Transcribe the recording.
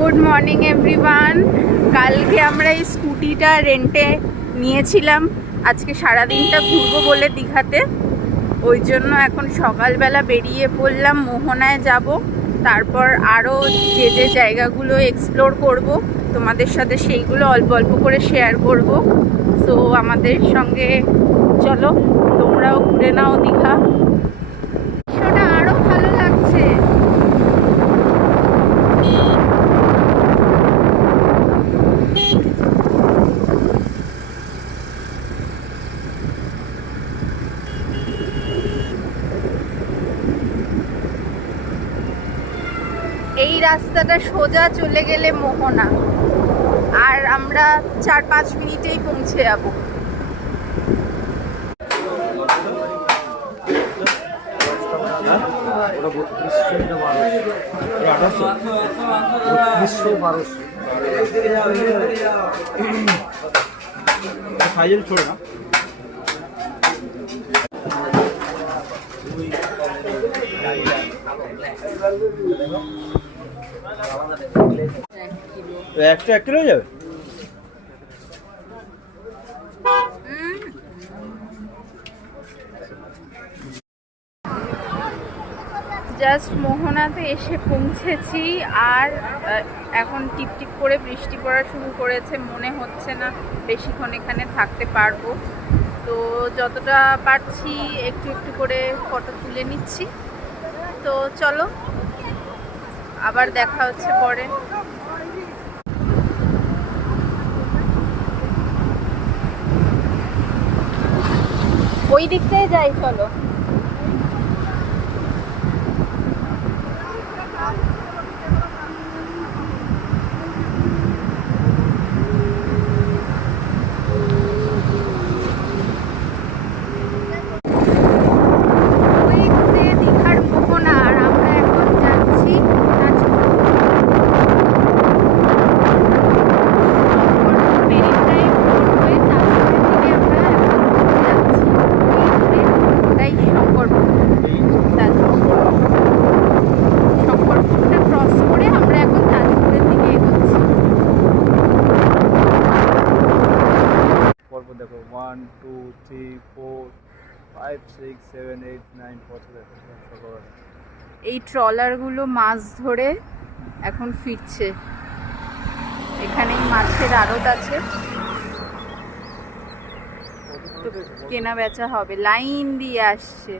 Good morning everyone. কালকে আমরা এই স্কুটিটা রেন্টে নিয়েছিলাম, আজকে সারাদিনটা ঘুরবো বলে দীঘাতে। ওই জন্য এখন সকালবেলা বেরিয়ে পড়লাম, মোহনায় যাব, তারপর আরও যে যে জায়গাগুলো এক্সপ্লোর করব তোমাদের সাথে সেইগুলো অল্প অল্প করে শেয়ার করব। তো আমাদের সঙ্গে চলো, তোমরাও ঘুরে নাও দীঘা। সেটা আরও ভালো লাগছে। এই রাস্তাটা সোজা চলে গেলে মোহনা, আর আমরা 4-5 মিনিটেই পৌঁছে যাব। একটা 1 কিলো হয়ে যাবে। জাস্ট মোহনাতে এসে পৌঁছেছি, আর এখন টিপটিপ করে বৃষ্টি পড়া শুরু করেছে। মনে হচ্ছে না বেশিক্ষণ এখানে থাকতে পারবো, তো যতটা পারছি একটু একটু করে ফটো তুলে নিচ্ছি। তো চলো, আবার দেখা হচ্ছে পরে। ওই দিকটাই যাই, চলো। দেখো 1 2 3 4 5 6 7 8 9 10। এই ট্রলারগুলো মাছ ধরে এখন ফিরছে। এখানেই মাছের আড়ত আছে, তো কেনা বেচা হবে, লাইন দিয়ে আসছে।